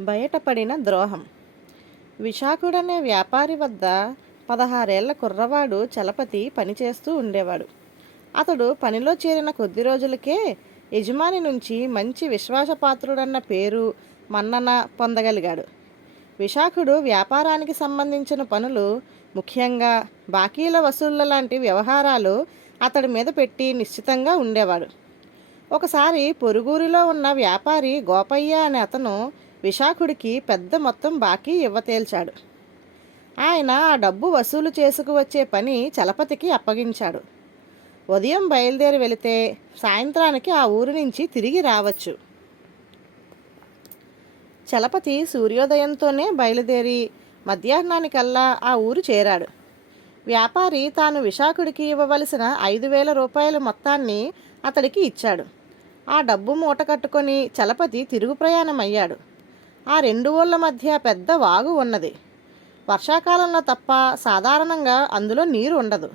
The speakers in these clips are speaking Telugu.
బయటపడిన ద్రోహం. విశాఖుడనే వ్యాపారి వద్ద పదహారేళ్ళ కుర్రవాడు చలపతి పనిచేస్తూ ఉండేవాడు. అతడు పనిలో చేరిన కొద్ది రోజులకే యజమాని నుంచి మంచి విశ్వాసపాత్రుడన్న పేరు మన్నన పొందగలిగాడు. విశాఖుడు వ్యాపారానికి సంబంధించిన పనులు ముఖ్యంగా బాకీల వసూళ్ళ లాంటి వ్యవహారాలు అతడి మీద పెట్టి నిశ్చితంగా ఉండేవాడు. ఒకసారి పొరుగురిలో ఉన్న వ్యాపారి గోపయ్య అనే అతను విశాఖుడికి పెద్ద మొత్తం బాకీ ఇవ్వతేల్చాడు. ఆయన ఆ డబ్బు వసూలు చేసుకువచ్చే పని చలపతికి అప్పగించాడు. ఉదయం బయలుదేరి వెళితే సాయంత్రానికి ఆ ఊరి నుంచి తిరిగి రావచ్చు. చలపతి సూర్యోదయంతోనే బయలుదేరి మధ్యాహ్నానికల్లా ఆ ఊరు చేరాడు. వ్యాపారి తాను విశాఖుడికి ఇవ్వవలసిన ఐదు వేల రూపాయల మొత్తాన్ని అతడికి ఇచ్చాడు. ఆ డబ్బు మూట కట్టుకొని చలపతి తిరుగు ప్రయాణం అయ్యాడు ఆ రెండు ఊళ్ళ మధ్య పెద్ద వాగు ఉన్నది. వర్షాకాలంలో తప్ప సాధారణంగా అందులో నీరు ఉండదు.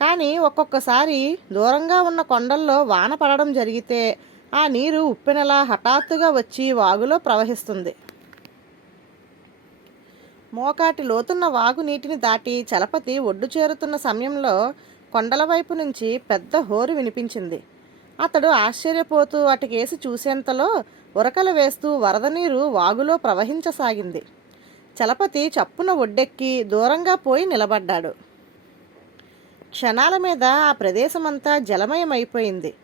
కానీ ఒక్కొక్కసారి దూరంగా ఉన్న కొండల్లో వాన పడడం జరిగితే ఆ నీరు ఉప్పెనలా హఠాత్తుగా వచ్చి వాగులో ప్రవహిస్తుంది. మోకాటి లోతున్న వాగు నీటిని దాటి చలపతి ఒడ్డు చేరుతున్న సమయంలో కొండల వైపు నుంచి పెద్ద హోరు వినిపించింది. అతడు ఆశ్చర్యపోతూ అటుకేసి చూసేంతలో ఉరకలు వేస్తూ వరద నీరు వాగులో ప్రవహించసాగింది. చలపతి చప్పున ఒడ్డెక్కి దూరంగా పోయి నిలబడ్డాడు. క్షణాల మీద ఆ ప్రదేశమంతా జలమయమైపోయింది.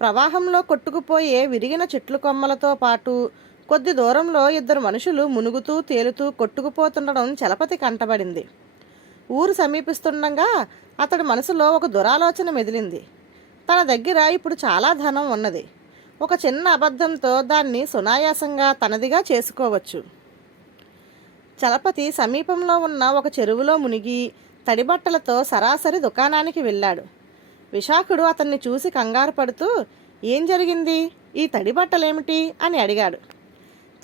ప్రవాహంలో కొట్టుకుపోయే విరిగిన చెట్లు కొమ్మలతో పాటు కొద్ది దూరంలో ఇద్దరు మనుషులు మునుగుతూ తేలుతూ కొట్టుకుపోతుండడం చలపతి కంటబడింది. ఊరు సమీపిస్తుండగా అతడి మనసులో ఒక దురాలోచన మెదిలింది. తన దగ్గర ఇప్పుడు చాలా ధనం ఉన్నది. ఒక చిన్న అబద్ధంతో దాన్ని సునాయాసంగా తనదిగా చేసుకోవచ్చు. చలపతి సమీపంలో ఉన్న ఒక చెరువులో మునిగి తడిబట్టలతో సరాసరి దుకాణానికి వెళ్ళాడు. విశాఖుడు అతన్ని చూసి కంగారు పడుతూ ఏం జరిగింది? ఈ తడి బట్టలేమిటి? అని అడిగాడు.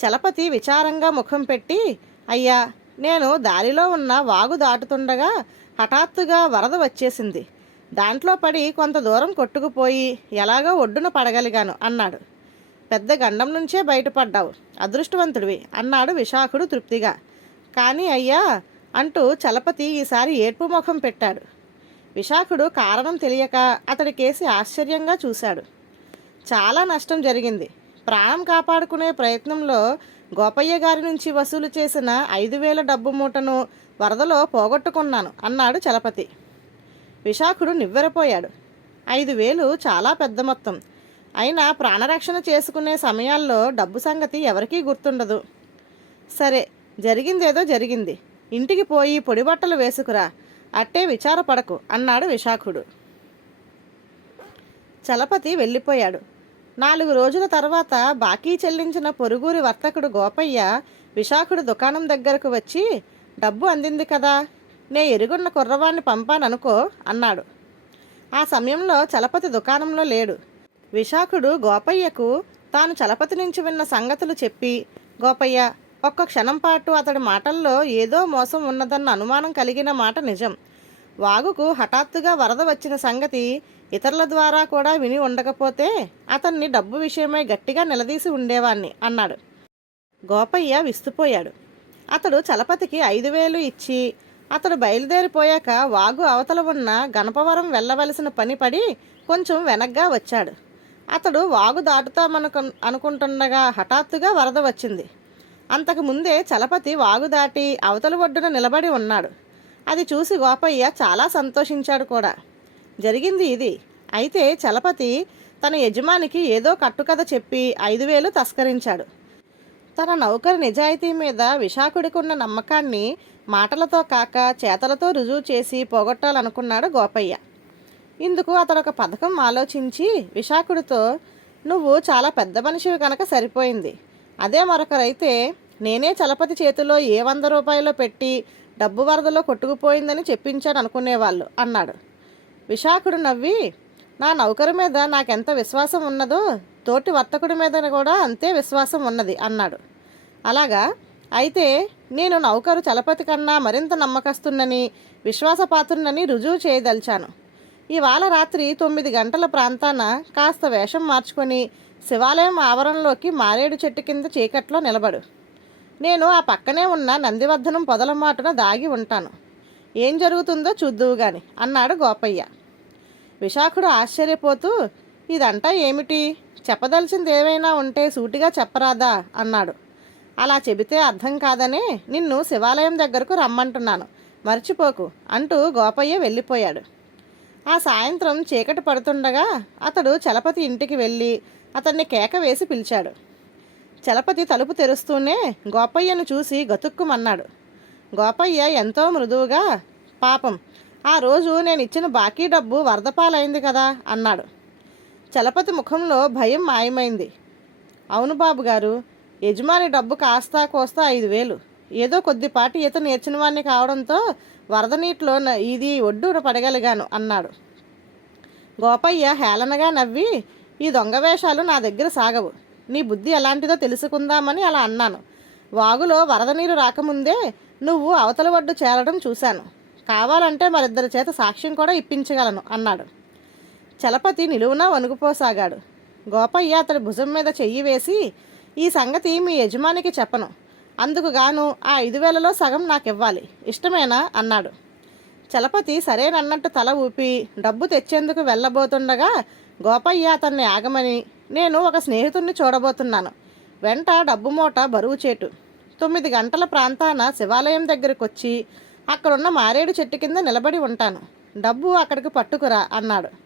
చలపతి విచారంగా ముఖం పెట్టి అయ్యా నేను దారిలో ఉన్న వాగు దాటుతుండగా హఠాత్తుగా వరద వచ్చేసింది. దాంట్లో పడి కొంత దూరం కొట్టుకుపోయి ఎలాగో ఒడ్డున పడగలిగాను అన్నాడు. పెద్ద గండం నుంచే బయటపడ్డావు అదృష్టవంతుడివి అన్నాడు విశాఖుడు తృప్తిగా. కానీ అయ్యా అంటూ చలపతి ఈసారి ఏడ్పు ముఖం పెట్టాడు. విశాఖుడు కారణం తెలియక అతడి కేసి ఆశ్చర్యంగా చూశాడు. చాలా నష్టం జరిగింది. ప్రాణం కాపాడుకునే ప్రయత్నంలో గోపయ్య గారి నుంచి వసూలు చేసిన ఐదు వేల డబ్బు మూటను వరదలో పోగొట్టుకున్నాను అన్నాడు చలపతి. విశాఖుడు నివ్వెరపోయాడు. ఐదు వేలు చాలా పెద్ద మొత్తం. అయినా ప్రాణరక్షణ చేసుకునే సమయాల్లో డబ్బు సంగతి ఎవరికీ గుర్తుండదు. సరే జరిగిందేదో జరిగింది. ఇంటికి పోయి పొడి బట్టలు వేసుకురా అట్టే విచారపడకు అన్నాడు విశాఖుడు. చలపతి వెళ్ళిపోయాడు. నాలుగు రోజుల తర్వాత బాకీ చెల్లించిన పొరుగురి వర్తకుడు గోపయ్య విశాఖుడు దుకాణం దగ్గరకు వచ్చి డబ్బు అందింది కదా? నే ఎరుగున్న కుర్రవాణ్ణి పంపాననుకో అన్నాడు. ఆ సమయంలో చలపతి దుకాణంలో లేడు. విశాఖుడు గోపయ్యకు తాను చలపతి నుంచి విన్న సంగతులు చెప్పి గోపయ్య ఒక్క క్షణం పాటు అతడి మాటల్లో ఏదో మోసం ఉన్నదన్న అనుమానం కలిగిన మాట నిజం. వాగుకు హఠాత్తుగా వరద వచ్చిన సంగతి ఇతరుల ద్వారా కూడా విని ఉండకపోతే అతన్ని డబ్బు విషయమై గట్టిగా నిలదీసి ఉండేవాణ్ణి అన్నాడు. గోపయ్య విస్తుపోయాడు. అతడు చలపతికి ఐదు వేలు ఇచ్చి అతడు బయలుదేరిపోయాక వాగు అవతల ఉన్న గణపవరం వెళ్ళవలసిన పని పడి కొంచెం వెనగ్గా వచ్చాడు. అతడు వాగు దాటుతామనుకు అనుకుంటుండగా హఠాత్తుగా వరద వచ్చింది. అంతకు ముందే చలపతి వాగు దాటి అవతల ఒడ్డున నిలబడి ఉన్నాడు. అది చూసి గోపయ్య చాలా సంతోషించాడు కూడా. జరిగింది ఇది. అయితే చలపతి తన యజమానికి ఏదో కట్టుకథ చెప్పి ఐదు వేలు తస్కరించాడు. తన నౌకరు నిజాయితీ మీద విశాఖుడికున్న నమ్మకాన్ని మాటలతో కాక చేతలతో రుజువు చేసి పోగొట్టాలనుకున్నాడు గోపయ్య. ఇందుకు అతను ఒక పథకం ఆలోచించి విశాఖుడితో నువ్వు చాలా పెద్ద మనిషివి కనుక సరిపోయింది. అదే మరొకరైతే నేనే చలపతి చేతిలో ఏ వంద రూపాయలు పెట్టి డబ్బు వరదలో కొట్టుకుపోయిందని చెప్పించాను అనుకునేవాళ్ళు అన్నాడు. విశాఖుడు నవ్వి నా నౌకరు మీద నాకెంత విశ్వాసం ఉన్నదో తోటి వర్తకుడి మీద కూడా అంతే విశ్వాసం ఉన్నది అన్నాడు. అలాగా? అయితే నేను నౌకరు చలపతి కన్నా మరింత నమ్మకస్తున్నని విశ్వాసపాత్రునని రుజువు చేయదలిచాను. ఇవాళ రాత్రి తొమ్మిది గంటల ప్రాంతాన కాస్త వేషం మార్చుకొని శివాలయం ఆవరణలోకి మారేడు చెట్టు కింద చీకట్లో నిలబడు. నేను ఆ పక్కనే ఉన్న నందివర్ధనం పొదల మాటున దాగి ఉంటాను. ఏం జరుగుతుందో చూద్దువు గాని అన్నాడు గోపయ్య. విశాఖుడు ఆశ్చర్యపోతూ ఇదంతా ఏమిటి? చెప్పదలసింది ఏమైనా ఉంటే సూటిగా చెప్పరాదా? అన్నాడు. అలా చెబితే అర్థం కాదనే నిన్ను శివాలయం దగ్గరకు రమ్మంటున్నాను. మర్చిపోకు అంటూ గోపయ్య వెళ్ళిపోయాడు. ఆ సాయంత్రం చీకటి పడుతుండగా అతడు చలపతి ఇంటికి వెళ్ళి అతన్ని కేక వేసి పిలిచాడు. చలపతి తలుపు తెరుస్తూనే గోపయ్యను చూసి గతుక్కుమన్నాడు. గోపయ్య ఎంతో మృదువుగా పాపం ఆ రోజు నేను ఇచ్చిన బాకీ డబ్బు వరదపాలైంది కదా అన్నాడు. చలపతి ముఖంలో భయం మాయమైంది. అవును బాబు గారు యజమాని డబ్బు కాస్తా కోస్తా ఐదు వేలు. ఏదో కొద్దిపాటి ఈత నేర్చిన వాడిని కావడంతో వరద నీటిలో ఇది ఒడ్డున పడగలిగాను అన్నాడు. గోపయ్య హేళనగా నవ్వి ఈ దొంగ వేషాలు నా దగ్గర సాగవు. నీ బుద్ధి ఎలాంటిదో తెలుసుకుందామని అలా అన్నాను. వాగులో వరద నీరు రాకముందే నువ్వు అవతల ఒడ్డు చేరడం చూశాను. కావాలంటే మరిద్దరి చేత సాక్ష్యం కూడా ఇప్పించగలను అన్నాడు. చలపతి నిలువునా వణుకుపోసాగాడు. గోపయ్య అతడి భుజం మీద చెయ్యి వేసి ఈ సంగతి మీ యజమానికి చెప్పను. అందుకు గాను ఆ ఐదు వేలలో సగం నాకు ఇవ్వాలి ఇష్టమేనా? అన్నాడు. చలపతి సరేనన్నట్టు తల ఊపి డబ్బు తెచ్చేందుకు వెళ్ళబోతుండగా గోపయ్య అతన్ని ఆగమని నేను ఒక స్నేహితుణ్ణి చూడబోతున్నాను. వెంట డబ్బు మూట బరువు చేటు. తొమ్మిది గంటల ప్రాంతాన శివాలయం దగ్గరకు వచ్చి అక్కడున్న మారేడు చెట్టు కింద నిలబడి ఉంటాను. డబ్బు అక్కడికి పట్టుకురా అన్నాడు.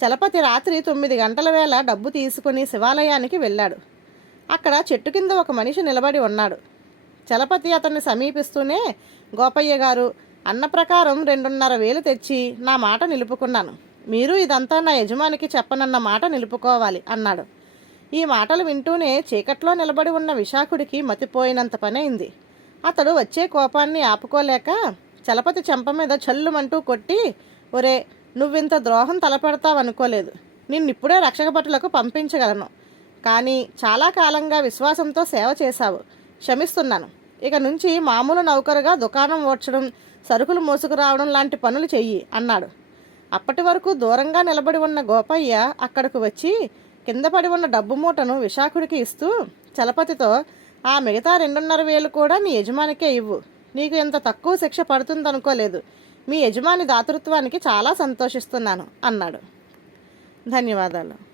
చలపతి రాత్రి తొమ్మిది గంటల వేళ డబ్బు తీసుకుని శివాలయానికి వెళ్ళాడు. అక్కడ చెట్టు కింద ఒక మనిషి నిలబడి ఉన్నాడు. చలపతి అతన్ని సమీపిస్తూనే గోపయ్య గారు అన్న ప్రకారం రెండున్నర వేలు తెచ్చి నా మాట నిలుపుకున్నాను. మీరు ఇదంతా నా యజమానికి చెప్పనన్న మాట నిలుపుకోవాలి అన్నాడు. ఈ మాటలు వింటూనే చీకట్లో నిలబడి ఉన్న విశాఖుడికి మతిపోయినంత పనైంది. అతడు వచ్చే కోపాన్ని ఆపుకోలేక చలపతి చెంప మీద చల్లుమంటూ కొట్టి ఒరే నువ్వింత ద్రోహం తలపెడతావనుకోలేదు. నిన్నిప్పుడే రక్షక భటులకు పంపించగలను. కానీ చాలా కాలంగా విశ్వాసంతో సేవ చేశావు. క్షమిస్తున్నాను. ఇక నుంచి మామూలు నౌకరుగా దుకాణం ఓడ్చడం సరుకులు మోసుకురావడం లాంటి పనులు చెయ్యి అన్నాడు. అప్పటి వరకు దూరంగా నిలబడి ఉన్న గోపయ్య అక్కడకు వచ్చి కింద పడి ఉన్న డబ్బు మూటను విశాఖుడికి ఇస్తూ చలపతితో ఆ మిగతా రెండున్నర వేలు కూడా నీ యజమానికే ఇవ్వు. నీకు ఇంత తక్కువ శిక్ష పడుతుందనుకోలేదు. మీ యజమాని దాతృత్వానికి చాలా సంతోషిస్తున్నాను అన్నాడు. ధన్యవాదాలు.